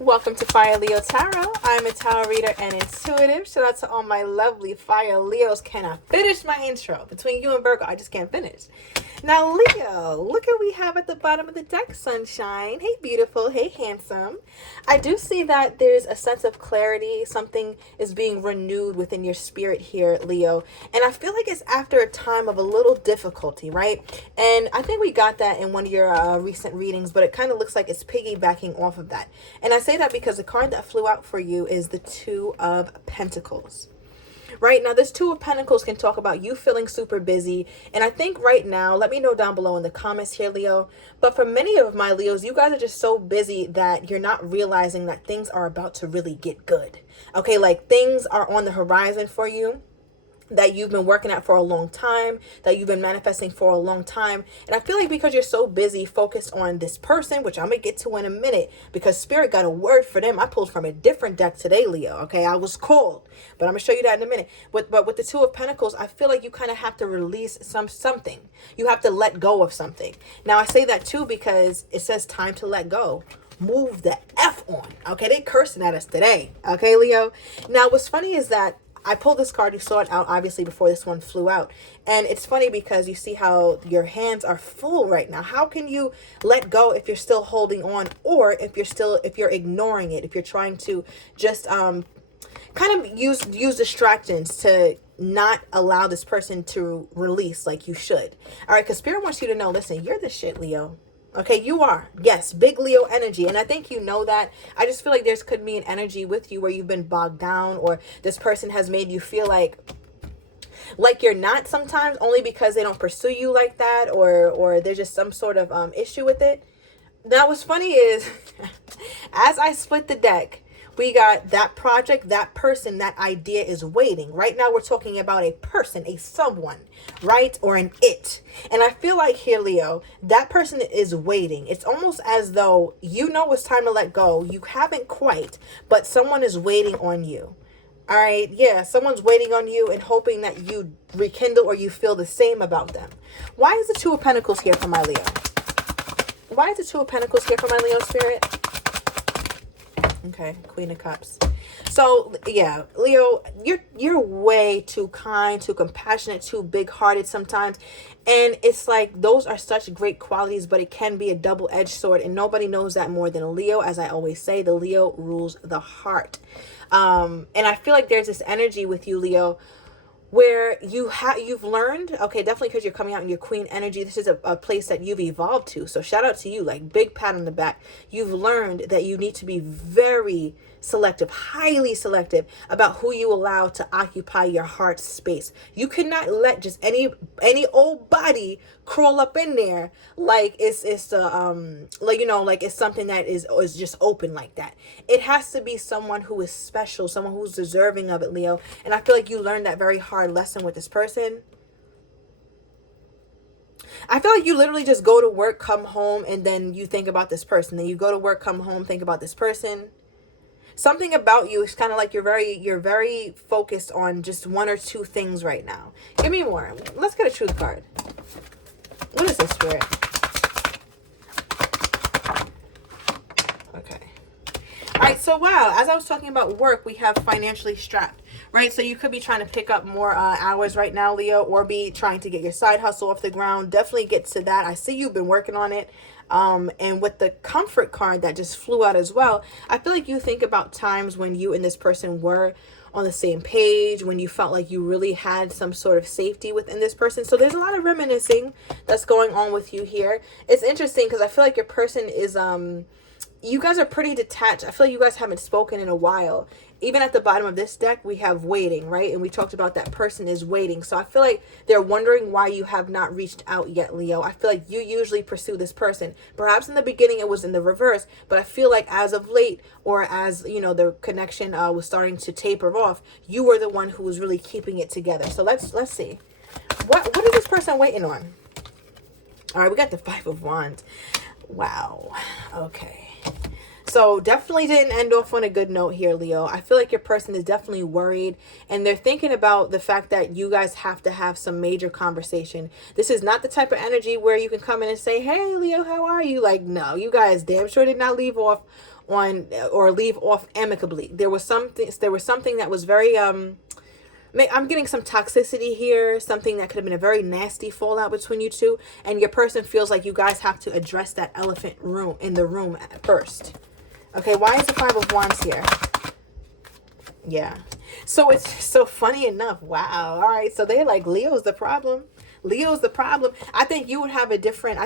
Welcome to Fire Leo Tarot. I'm a tarot reader and intuitive. Shout out to all my lovely Fire Leos. Can I finish my intro? Between you and Virgo, I just can't finish. Now, Leo, look what we have at the bottom of the deck, sunshine. Hey, beautiful. Hey, handsome. I do see that there's a sense of clarity. Something is being renewed within your spirit here, Leo. And I feel like it's after a time of a little difficulty, right? And I think we got that in one of your recent readings, but it kind of looks like it's piggybacking off of that. And I say that because the card that flew out for you is the Two of Pentacles. Right now, this Two of Pentacles can talk about you feeling super busy. And I think right now, let me know down below in the comments here, Leo. But for many of my Leos, you guys are just so busy that you're not realizing that things are about to really get good. Okay, like things are on the horizon for you that you've been working at for a long time, that you've been manifesting for a long time. And I feel like because you're so busy focused on this person, which I'm going to get to in a minute, because Spirit got a word for them. I pulled from a different deck today, Leo. Okay, I was called, but I'm going to show you that in a minute. But with the Two of Pentacles, I feel like you kind of have to release something. You have to let go of something. Now, I say that too because it says time to let go. Move the F on. Okay, they cursing at us today. Okay, Leo. Now, what's funny is that I pulled this card. You saw it out obviously before this one flew out. And it's funny because you see how your hands are full right now. How can you let go if you're still holding on, or if you're ignoring it, if you're trying to just kind of use distractions to not allow this person to release like you should. All right, because Spirit wants you to know, listen, you're the shit, Leo. Okay, you are. Yes, big Leo energy. And I think you know that. I just feel like could be an energy with you where you've been bogged down, or this person has made you feel like you're not sometimes, only because they don't pursue you like that, or there's just some sort of issue with it. Now, what's funny is as I split the deck, we got that project, that person, that idea is waiting. Right now, we're talking about a person, a someone, right? Or an it. And I feel like here, Leo, that person is waiting. It's almost as though you know it's time to let go. You haven't quite, but someone is waiting on you. All right. Yeah. Someone's waiting on you and hoping that you rekindle or you feel the same about them. Why is the Two of Pentacles here for my Leo? Why is the Two of Pentacles here for my Leo spirit? Okay, Queen of Cups. So yeah, Leo, you're way too kind, too compassionate, too big-hearted sometimes. And it's like those are such great qualities, but it can be a double-edged sword, and nobody knows that more than a Leo. As I always say, the Leo rules the heart. And I feel like there's this energy with you, Leo, where you've learned, okay, definitely because you're coming out in your queen energy. This is a place that you've evolved to. So shout out to you, like big pat on the back. You've learned that you need to be very selective, highly selective about who you allow to occupy your heart space. You cannot let just any old body crawl up in there like it's like it's something that is just open like that. It has to be someone who is special, someone who's deserving of it, Leo. And I feel like you learned that very hard lesson with this person. I feel like you literally just go to work, come home, and then you think about this person. Then you go to work, come home, think about this person. Something about you is kind of like you're very focused on just one or two things right now. Give me more. Let's get a truth card. What is this, Spirit? Okay. All right, so wow, as I was talking about work, we have financially strapped, right? So you could be trying to pick up more hours right now, Leo, or be trying to get your side hustle off the ground. Definitely get to that. I see you've been working on it. And with the comfort card that just flew out as well, I feel like you think about times when you and this person were on the same page, when you felt like you really had some sort of safety within this person. So there's a lot of reminiscing that's going on with you here. It's interesting because I feel like your person is, you guys are pretty detached. I feel like you guys haven't spoken in a while. Even at the bottom of this deck, we have waiting, right? And we talked about that person is waiting. So I feel like they're wondering why you have not reached out yet, Leo. I feel like you usually pursue this person. Perhaps in the beginning it was in the reverse, but I feel like as of late, or as, you know, the connection was starting to taper off, you were the one who was really keeping it together. So let's see. What is this person waiting on? All right, we got the Five of Wands. Wow. Okay. So definitely didn't end off on a good note here, Leo. I feel like your person is definitely worried, and they're thinking about the fact that you guys have to have some major conversation. This is not the type of energy where you can come in and say, hey, Leo, how are you? Like, no, you guys damn sure did not leave off on or leave off amicably. There was something that was very I'm getting some toxicity here, something that could have been a very nasty fallout between you two, and your person feels like you guys have to address that elephant room in the room first. Okay, why is the Five of Wands here? Yeah. So it's so funny enough. Wow. All right. So they're like, Leo's the problem. Leo's the problem. I think you would have a different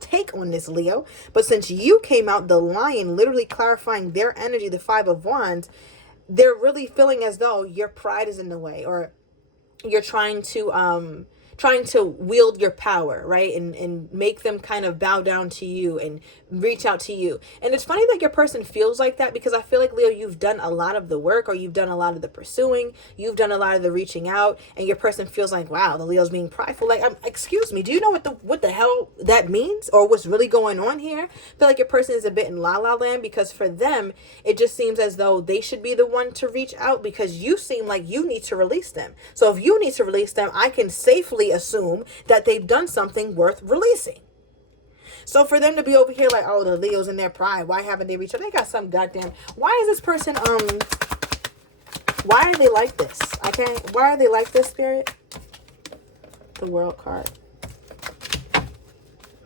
take on this, Leo. But since you came out the Lion, literally clarifying their energy, the Five of Wands, they're really feeling as though your pride is in the way, or you're trying to wield your power, right? And make them kind of bow down to you and reach out to you. And it's funny that your person feels like that, because I feel like, Leo, you've done a lot of the work, or you've done a lot of the pursuing, you've done a lot of the reaching out, and your person feels like, wow, the Leo's being prideful. Like, excuse me, do you know what the hell that means, or what's really going on here? I feel like your person is a bit in la la land, because for them, it just seems as though they should be the one to reach out, because you seem like you need to release them. So if you need to release them, I can safely assume that they've done something worth releasing. So for them to be over here like, oh, the Leo's in their pride, why haven't they reached out? They got some goddamn, why is this person, why are they like this? Okay, why are they like this, Spirit? The World card.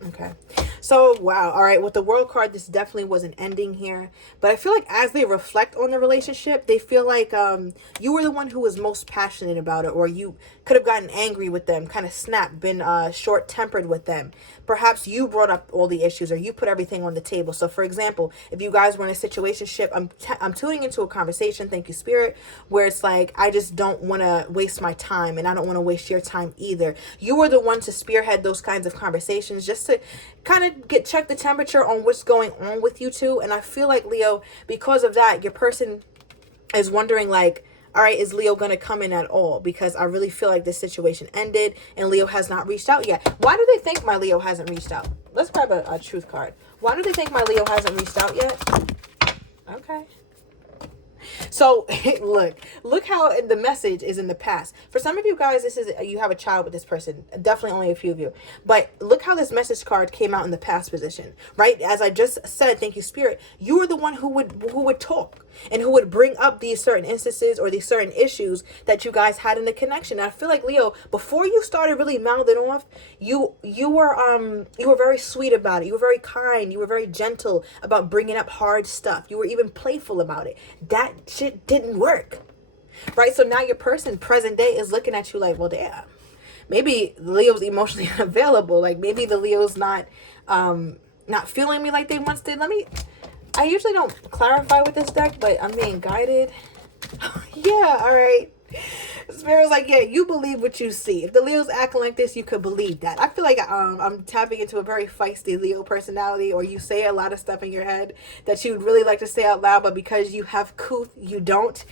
Okay. So, wow. All right. With the World card, this definitely was an ending here. But I feel like as they reflect on the relationship, they feel like you were the one who was most passionate about it, or you could have gotten angry with them, kind of snapped, been short-tempered with them. Perhaps you brought up all the issues, or you put everything on the table. So, for example, if you guys were in a situationship, I'm tuning into a conversation, thank you, Spirit, where it's like, I just don't want to waste my time, and I don't want to waste your time either. You were the one to spearhead those kinds of conversations, just to kind of check the temperature on what's going on with you two. And I feel like, Leo, because of that, your person is wondering like, all right, is Leo going to come in at all? Because I really feel like this situation ended and Leo has not reached out yet. Why do they think my Leo hasn't reached out? Let's grab a truth card. Why do they think my Leo hasn't reached out yet? Okay. So look how the message is in the past. For some of you guys, this is, you have a child with this person. Definitely only a few of you. But look how this message card came out in the past position, right? As I just said, thank you, Spirit. You were the one who would talk and who would bring up these certain instances or these certain issues that you guys had in the connection. And I feel like, Leo, before you started really mouthing off, you were very sweet about it. You were very kind. You were very gentle about bringing up hard stuff. You were even playful about it. That shit didn't work, right? So now your person present day is looking at you like, well, damn, maybe Leo's emotionally unavailable. Like maybe the Leo's not feeling me like they once did. I usually don't clarify with this deck, but I'm being guided. Yeah, all right. Spirit's like, yeah, you believe what you see. If the Leo's acting like this, you could believe that. I feel like I'm tapping into a very feisty Leo personality, or you say a lot of stuff in your head that you would really like to say out loud, but because you have couth, you don't.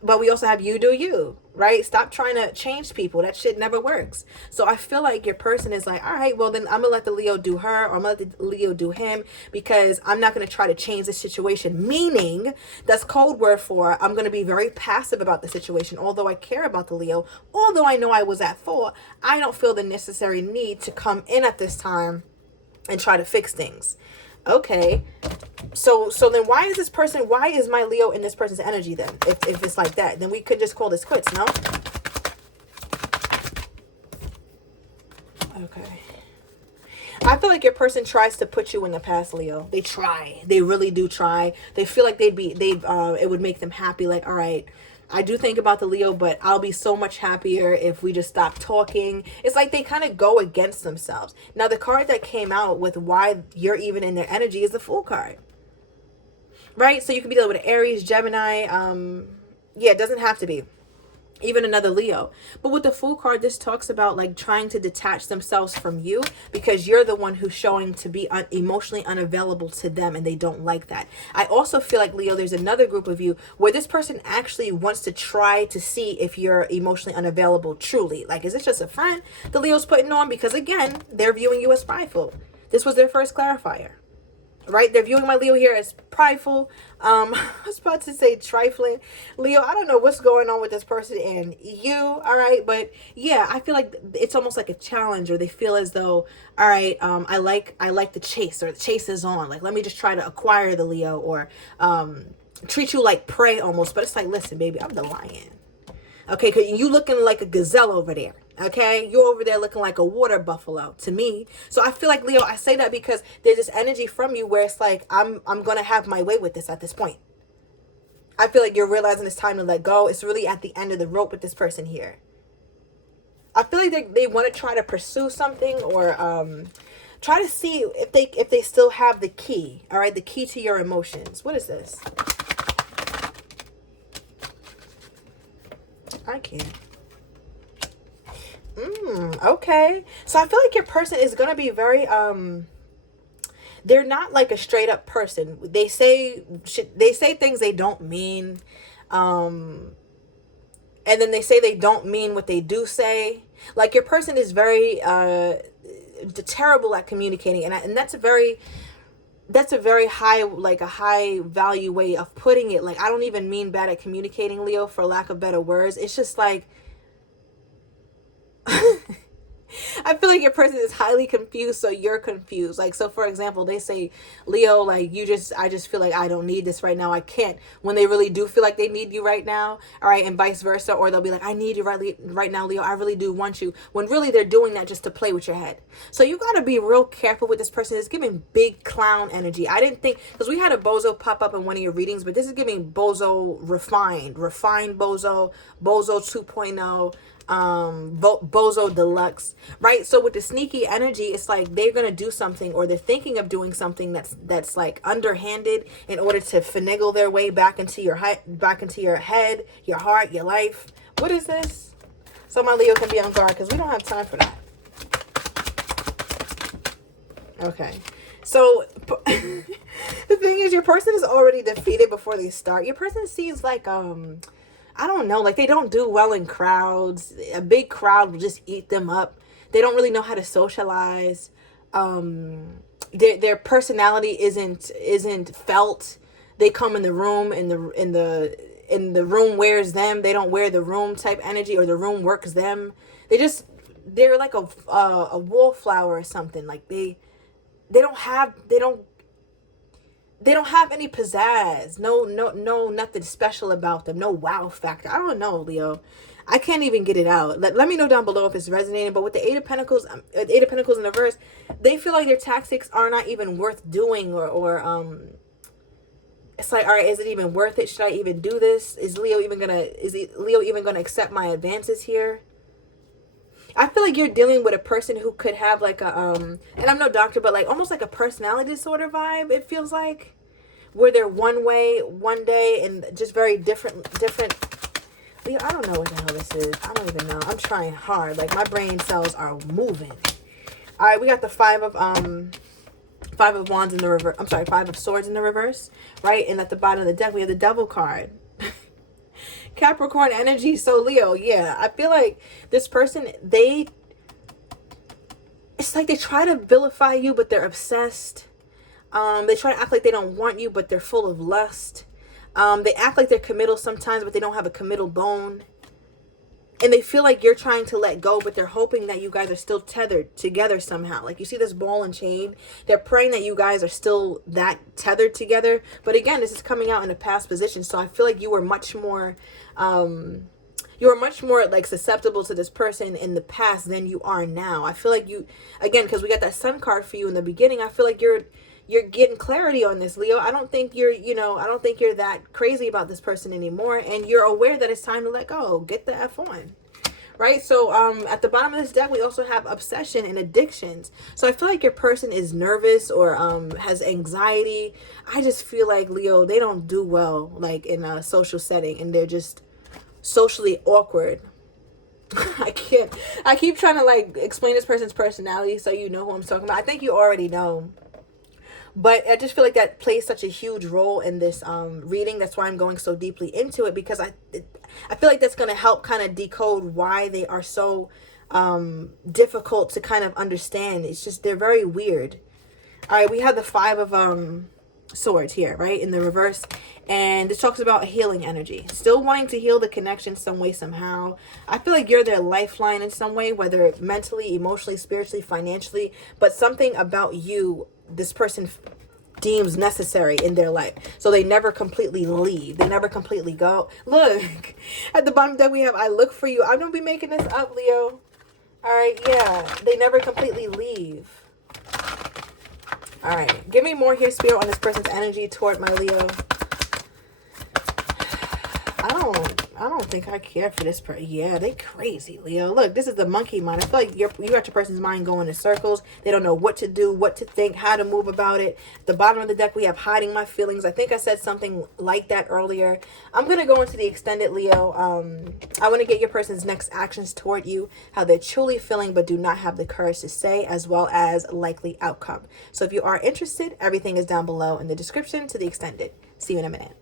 But we also have you do you, right? Stop trying to change people. That shit never works. So I feel like your person is like, all right, well, then I'm going to let the Leo do her, or I'm going to let the Leo do him, because I'm not going to try to change the situation. Meaning, that's code word for I'm going to be very passive about the situation. Although I care about the Leo, although I know I was at fault, I don't feel the necessary need to come in at this time and try to fix things. Okay, so then why is my Leo in this person's energy then? If it's like that, then we could just call this quits, no? Okay. I feel like your person tries to put you in the past, Leo. They try. They really do try. They feel like it would make them happy. Like, all right, I do think about the Leo, but I'll be so much happier if we just stop talking. It's like they kind of go against themselves. Now, the card that came out with why you're even in their energy is the Fool card. Right? So you could be dealing with Aries, Gemini. Yeah, it doesn't have to be. Even another Leo. But with the Fool card, this talks about like trying to detach themselves from you because you're the one who's showing to be emotionally unavailable to them, and they don't like that. I also feel like, Leo, there's another group of you where this person actually wants to try to see if you're emotionally unavailable truly. Like, is this just a front the Leo's putting on? Because again, they're viewing you as prideful. This was their first clarifier. right? They're viewing my Leo here as prideful. I was about to say trifling. Leo, I don't know what's going on with this person and you, all right? But yeah, I feel like it's almost like a challenge, or they feel as though, all right, I like the chase, or the chase is on. Like, let me just try to acquire the Leo, or treat you like prey almost. But it's like, listen, baby, I'm the lion. Okay, because you looking like a gazelle over there. Okay, you're over there looking like a water buffalo to me. So I feel like, Leo, I say that because there's this energy from you where it's like, I'm gonna have my way with this at this point. I feel like you're realizing it's time to let go. It's really at the end of the rope with this person here. I feel like they want to try to pursue something, or try to see if they still have the key. All right, the key to your emotions. What is this? I can't. Okay. So I feel like your person is gonna be very they're not like a straight up person. They say things they don't mean. And then they say they don't mean what they do say. Like, your person is very terrible at communicating, and that's a very high, like a high value way of putting it. Like, I don't even mean bad at communicating, Leo, for lack of better words. It's just like I feel like your person is highly confused, so you're confused. Like, so for example, they say, Leo, like, I just feel like I don't need this right now. I can't. When they really do feel like they need you right now, all right, and vice versa. Or they'll be like, I need you right now, Leo. I really do want you. When really they're doing that just to play with your head. So you got to be real careful with this person. It's giving big clown energy. I didn't think, because we had a bozo pop up in one of your readings, but this is giving bozo refined bozo 2.0. Bozo deluxe, right? So with the sneaky energy, it's like they're gonna do something, or they're thinking of doing something that's like underhanded, in order to finagle their way back into your head, your heart, your life. What is this? So my Leo can be on guard, because we don't have time for that. Okay, so the thing is, your person is already defeated before they start. Your person seems like I don't know, like they don't do well in crowds. A big crowd will just eat them up. They don't really know how to socialize. Their personality isn't felt. They come in the room, and the room wears them. They don't wear the room type energy, or the room works them. They're like a wallflower or something. Like they don't have any pizzazz. No, nothing special about them. No wow factor. I don't know, Leo. I can't even get it out. Let me know down below if it's resonating. But with the Eight of Pentacles, in the verse, they feel like their tactics are not even worth doing, or it's like, all right, is it even worth it? Should I even do this? Is Leo even gonna accept my advances here? I feel like you're dealing with a person who could have like a and I'm no doctor, but like almost like a personality disorder vibe. It feels like, where they're one way one day and just very different. Leo, I don't know what the hell this is. I don't even know. I'm trying hard. Like, my brain cells are moving. All right, we got the five of wands in the reverse. I'm sorry, five of swords in the reverse, right? And at the bottom of the deck, we have the devil card. Capricorn energy. So Leo, yeah, I feel like this person, it's like they try to vilify you, but they're obsessed. They try to act like they don't want you, but they're full of lust. They act like they're committal sometimes, but they don't have a committal bone. And they feel like you're trying to let go, but they're hoping that you guys are still tethered together somehow. Like, you see this ball and chain. They're praying that you guys are still that tethered together. But again, this is coming out in a past position. So I feel like you were much more like susceptible to this person in the past than you are now. I feel like you, again, because we got that sun card for you in the beginning, I feel like you're getting clarity on this, Leo. I don't think you're that crazy about this person anymore, and you're aware that it's time to let go. Get the F on. Right? So at the bottom of this deck, we also have obsession and addictions. So I feel like your person is nervous, or has anxiety. I just feel like, Leo, they don't do well like in a social setting, and they're just socially awkward. I keep trying to like explain this person's personality so you know who I'm talking about. I think you already know. But I just feel like that plays such a huge role in this reading. That's why I'm going so deeply into it, because I feel like that's going to help kind of decode why they are so difficult to kind of understand. It's just, they're very weird. All right, we have the Five of Swords here, right, in the reverse. And this talks about healing energy. Still wanting to heal the connection some way, somehow. I feel like you're their lifeline in some way, whether mentally, emotionally, spiritually, financially. But something about you, this person deems necessary in their life. So they never completely leave. They never completely go. Look, at the bottom that we have, I look for you. I don't be making this up, Leo. All right, yeah. They never completely leave. All right, give me more here, Spirit, on this person's energy toward my Leo. I don't think I care for this person. Yeah, they crazy, Leo. Look, this is the monkey mind. I feel like you got your person's mind going in circles. They don't know what to do, what to think, how to move about it. At the bottom of the deck, we have hiding my feelings. I think I said something like that earlier. I'm going to go into the extended, Leo. I want to get your person's next actions toward you, how they're truly feeling but do not have the courage to say, as well as likely outcome. So if you are interested, everything is down below in the description to the extended. See you in a minute.